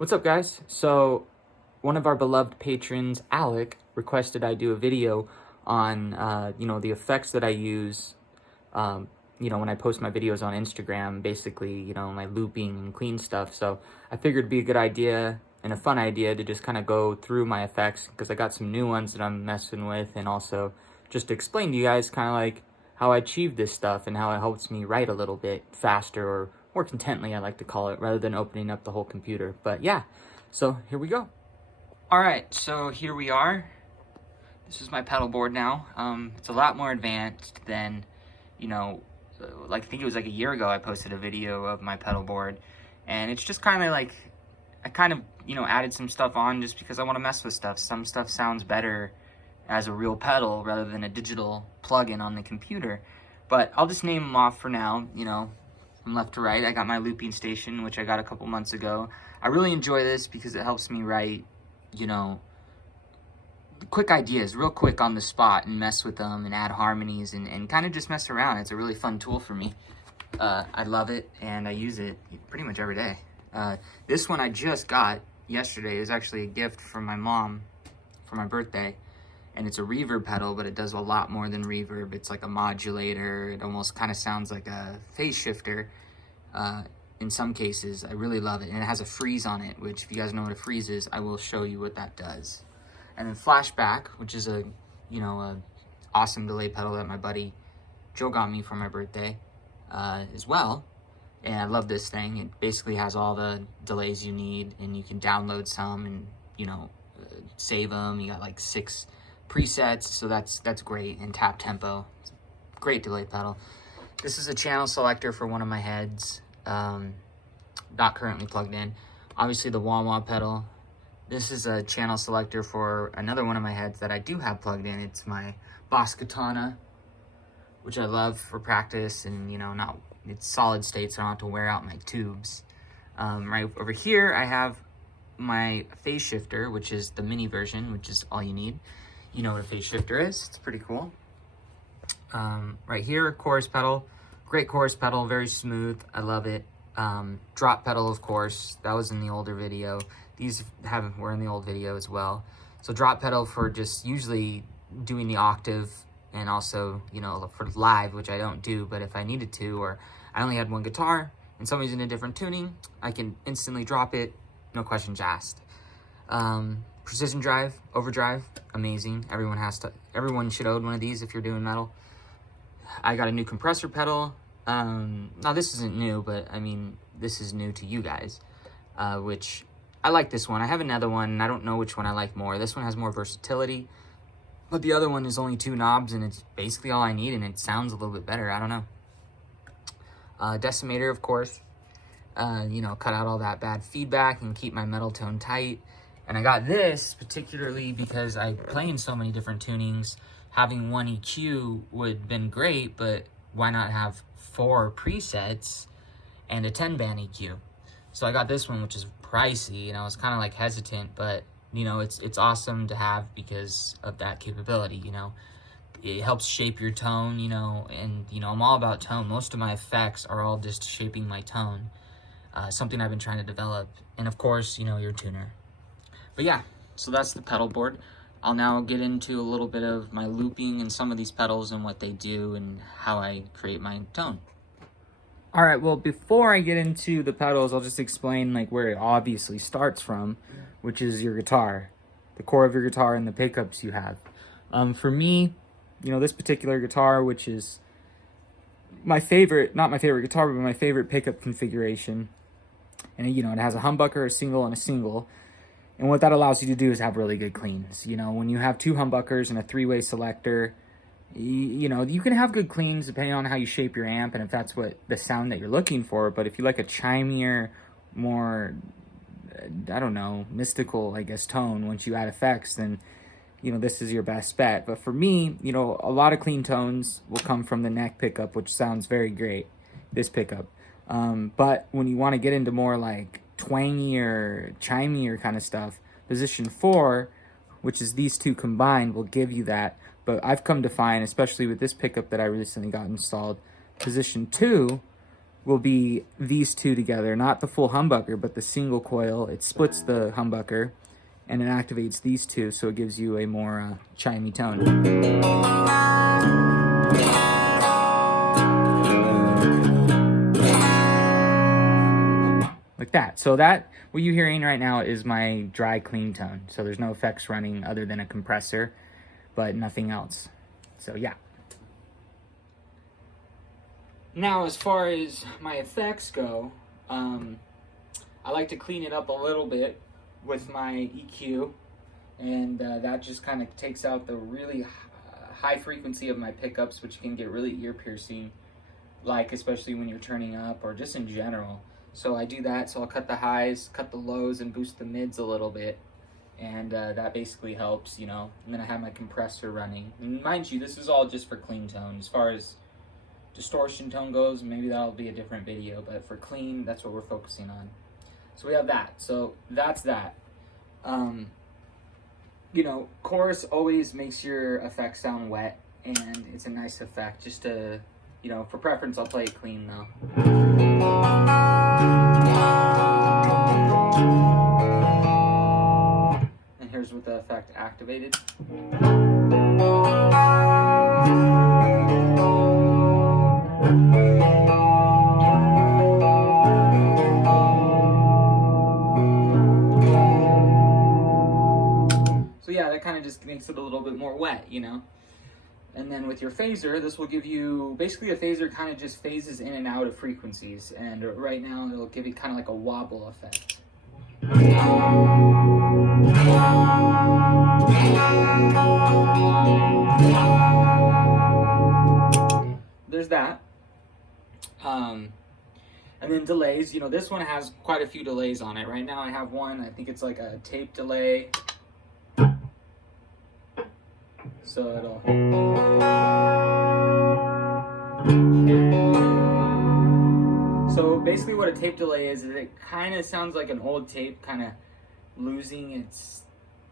What's up, guys? So, one of our beloved patrons, Alec, requested I do a video on, the effects that I use, when I post my videos on Instagram, basically, my looping and clean stuff. So, I figured it'd be a good idea and a fun idea to just kind of go through my effects because I got some new ones that I'm messing with, and also just to explain to you guys kind of like how I achieve this stuff and how it helps me write a little bit faster or more contently, I like to call it, rather than opening up the whole computer. But yeah, so here we go. All right, so here we are. This is my pedal board now. It's a lot more advanced than, like I think it was like a year ago I posted a video of my pedal board, and it's just kind of like, I kind of, added some stuff on just because I want to mess with stuff. Some stuff sounds better as a real pedal rather than a digital plug-in on the computer. But I'll just name them off for now, from left to right. I got my looping station, which I got a couple months ago. I really enjoy this because it helps me write, quick ideas, real quick on the spot, and mess with them and add harmonies and kind of just mess around. It's a really fun tool for me. I love it, and I use it pretty much every day. This one I just got yesterday. It was actually a gift from my mom for my birthday. And it's a reverb pedal, but it does a lot more than reverb. It's like a modulator. It almost kind of sounds like a phase shifter in some cases. I really love it. And it has a freeze on it, which if you guys know what a freeze is, I will show you what that does. And then Flashback, which is a awesome delay pedal that my buddy Joe got me for my birthday as well. And I love this thing. It basically has all the delays you need, and you can download some and, save them. You got like 6 presets, so that's great. And tap tempo, great delay pedal. This is a channel selector for one of my heads, not currently plugged in. Obviously the wah wah pedal. This is a channel selector for another one of my heads that I do have plugged in. It's my Boss Katana, which I love for practice, and it's solid state, so I don't have to wear out my tubes. Right over here I have my phase shifter, which is the mini version, which is all you need. You know what a phase shifter is. It's pretty cool. Right here, chorus pedal. Great chorus pedal, very smooth. I love it. Drop pedal, of course. That was in the older video. These were in the old video as well. So drop pedal for just usually doing the octave, and also, for live, which I don't do, but if I needed to, or I only had one guitar and somebody's in a different tuning, I can instantly drop it, no questions asked. Precision drive, overdrive, amazing. Everyone should own one of these if you're doing metal. I got a new compressor pedal. Now this isn't new, but I mean, this is new to you guys, which I like this one. I have another one, and I don't know which one I like more. This one has more versatility, but the other one is only 2 knobs, and it's basically all I need, and it sounds a little bit better. I don't know. Decimator, of course. Cut out all that bad feedback and keep my metal tone tight. And I got this particularly because I play in so many different tunings. Having one EQ would have been great, but why not have 4 presets and a 10-band EQ? So I got this one, which is pricey, and I was kind of like hesitant, but it's awesome to have because of that capability. It helps shape your tone, and I'm all about tone. Most of my effects are all just shaping my tone. Something I've been trying to develop, and of course, your tuner. But yeah, so that's the pedal board. I'll now get into a little bit of my looping and some of these pedals and what they do and how I create my tone. All right, well, before I get into the pedals, I'll just explain like where it obviously starts from, which is your guitar, the core of your guitar and the pickups you have. For me, this particular guitar, which is my favorite, not my favorite guitar, but my favorite pickup configuration. And it has a humbucker, a single, and a single. And what that allows you to do is have really good cleans. When you have 2 humbuckers and a 3-way selector, you can have good cleans depending on how you shape your amp and if that's what the sound that you're looking for. But if you like a chimier, more, I don't know, mystical, I guess, tone, once you add effects, then, this is your best bet. But for me, a lot of clean tones will come from the neck pickup, which sounds very great, this pickup. But when you want to get into more like twangier, chimier kind of stuff, position 4, which is these 2 combined, will give you that. But I've come to find, especially with this pickup that I recently got installed, position 2 will be these two together, not the full humbucker, but the single coil. It splits the humbucker and it activates these two, so it gives you a more chimey tone. Like that. So that, what you're hearing right now is my dry clean tone. So there's no effects running other than a compressor, but nothing else. So yeah. Now, as far as my effects go, I like to clean it up a little bit with my EQ, and that just kind of takes out the really high frequency of my pickups, which can get really ear piercing, like especially when you're turning up or just in general. So I do that, so I'll cut the highs, cut the lows, and boost the mids a little bit, and that basically helps, you know. And then I have my compressor running. And mind you, this is all just for clean tone. As far as distortion tone goes, maybe that'll be a different video, but for clean, that's what we're focusing on. So we have that. So that's that. You know, chorus always makes your effects sound wet, and it's a nice effect. Just to, you know, for preference, I'll play it clean though. And here's with the effect activated. So yeah, that kind of just makes it a little bit more wet, you know. And then with your phaser, this will give you, basically a phaser kind of just phases in and out of frequencies. And right now it'll give you kind of like a wobble effect. There's that. And then delays, you know, this one has quite a few delays on it. Right now I have one, I think it's like a tape delay. So it'll... So basically what a tape delay is it kind of sounds like an old tape kind of losing its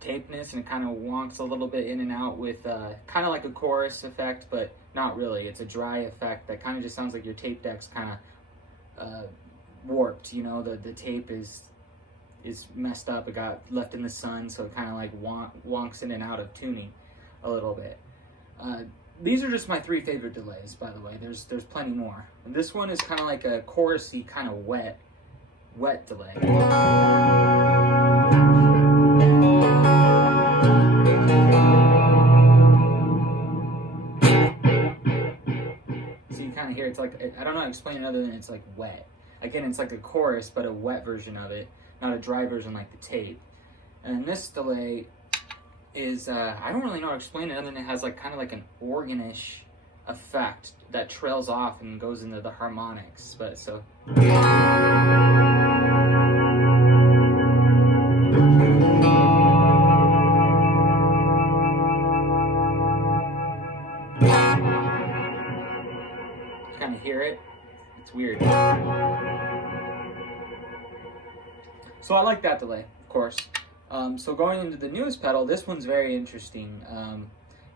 tapeness, and it kind of wonks a little bit in and out with kind of like a chorus effect, but not really. It's a dry effect that kind of just sounds like your tape deck's kind of warped, you know, the tape is messed up. It got left in the sun, so it kind of like wonks in and out of tuning a little bit. These are just my 3 favorite delays, by the way. There's plenty more. And this one is kind of like a chorusy, kind of wet delay. So you kind of hear it's like, I don't know how to explain it other than it's like wet. Again, it's like a chorus, but a wet version of it, not a dry version like the tape. And this delay is, I don't really know how to explain it other than it has like kind of like an organ-ish effect that trails off and goes into the harmonics. But so... kind of hear it. It's weird. So I like that delay, of course. So going into the newest pedal, this one's very interesting.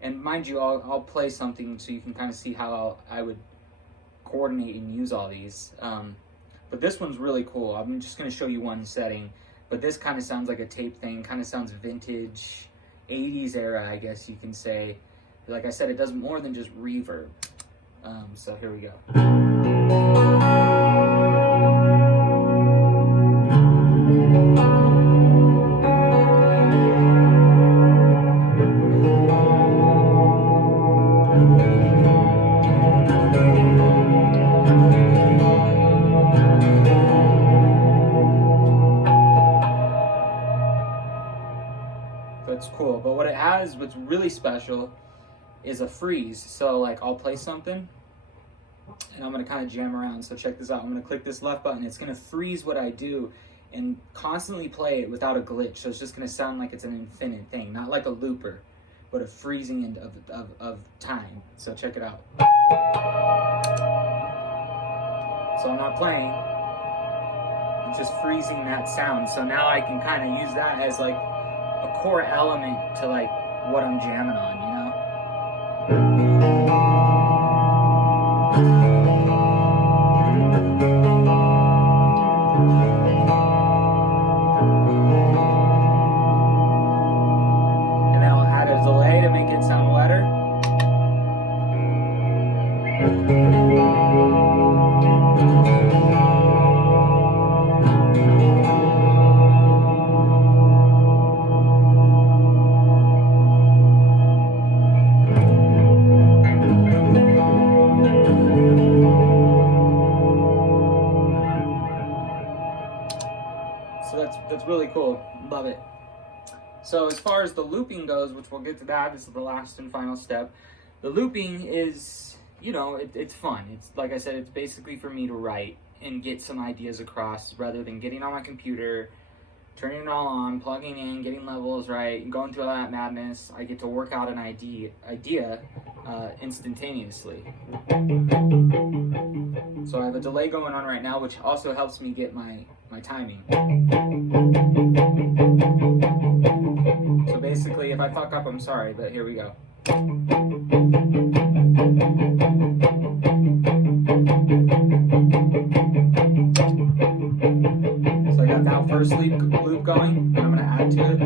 And mind you, I'll play something so you can kind of see how I would coordinate and use all these. But this one's really cool. I'm just going to show you one setting. But this kind of sounds like a tape thing, kind of sounds vintage, 80s era, I guess you can say. Like I said, it does more than just reverb. So here we go. That's cool, but what it has, what's really special, is a freeze. So like I'll play something and I'm gonna kind of jam around. So check this out. I'm gonna click this left button. It's gonna freeze what I do and constantly play it without a glitch. So it's just gonna sound like it's an infinite thing, not like a looper, but a freezing of time. So check it out. So I'm not playing, I'm just freezing that sound. So now I can kind of use that as like a core element to like what I'm jamming on, you know? So that's really cool. Love it. So as far as the looping goes, which we'll get to that, this is the last and final step. The looping is, you know, it's fun. It's, like I said, it's basically for me to write and get some ideas across rather than getting on my computer, turning it all on, plugging in, getting levels right, and going through all that madness. I get to work out an idea instantaneously. So I have a delay going on right now, which also helps me get my timing. So basically, if I fuck up, I'm sorry, but here we go. So I got that first loop going, and I'm gonna add to it.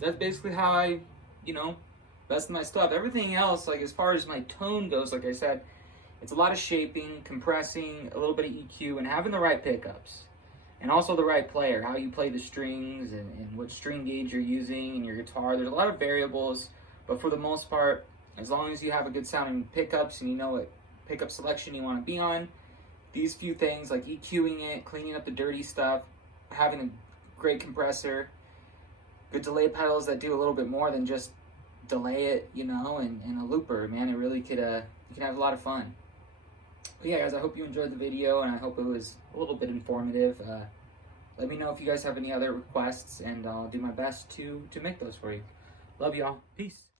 That's basically how I, you know, best my stuff. Everything else, like as far as my tone goes, like I said, it's a lot of shaping, compressing, a little bit of EQ, and having the right pickups. And also the right player, how you play the strings and what string gauge you're using in your guitar. There's a lot of variables, but for the most part, as long as you have a good sounding pickups and you know what pickup selection you want to be on, these few things like EQing it, cleaning up the dirty stuff, having a great compressor, good delay pedals that do a little bit more than just delay it, you know, and a looper, man, it really could, you can have a lot of fun. But yeah, guys, I hope you enjoyed the video, and I hope it was a little bit informative. Let me know if you guys have any other requests, and I'll do my best to make those for you. Love y'all. Peace.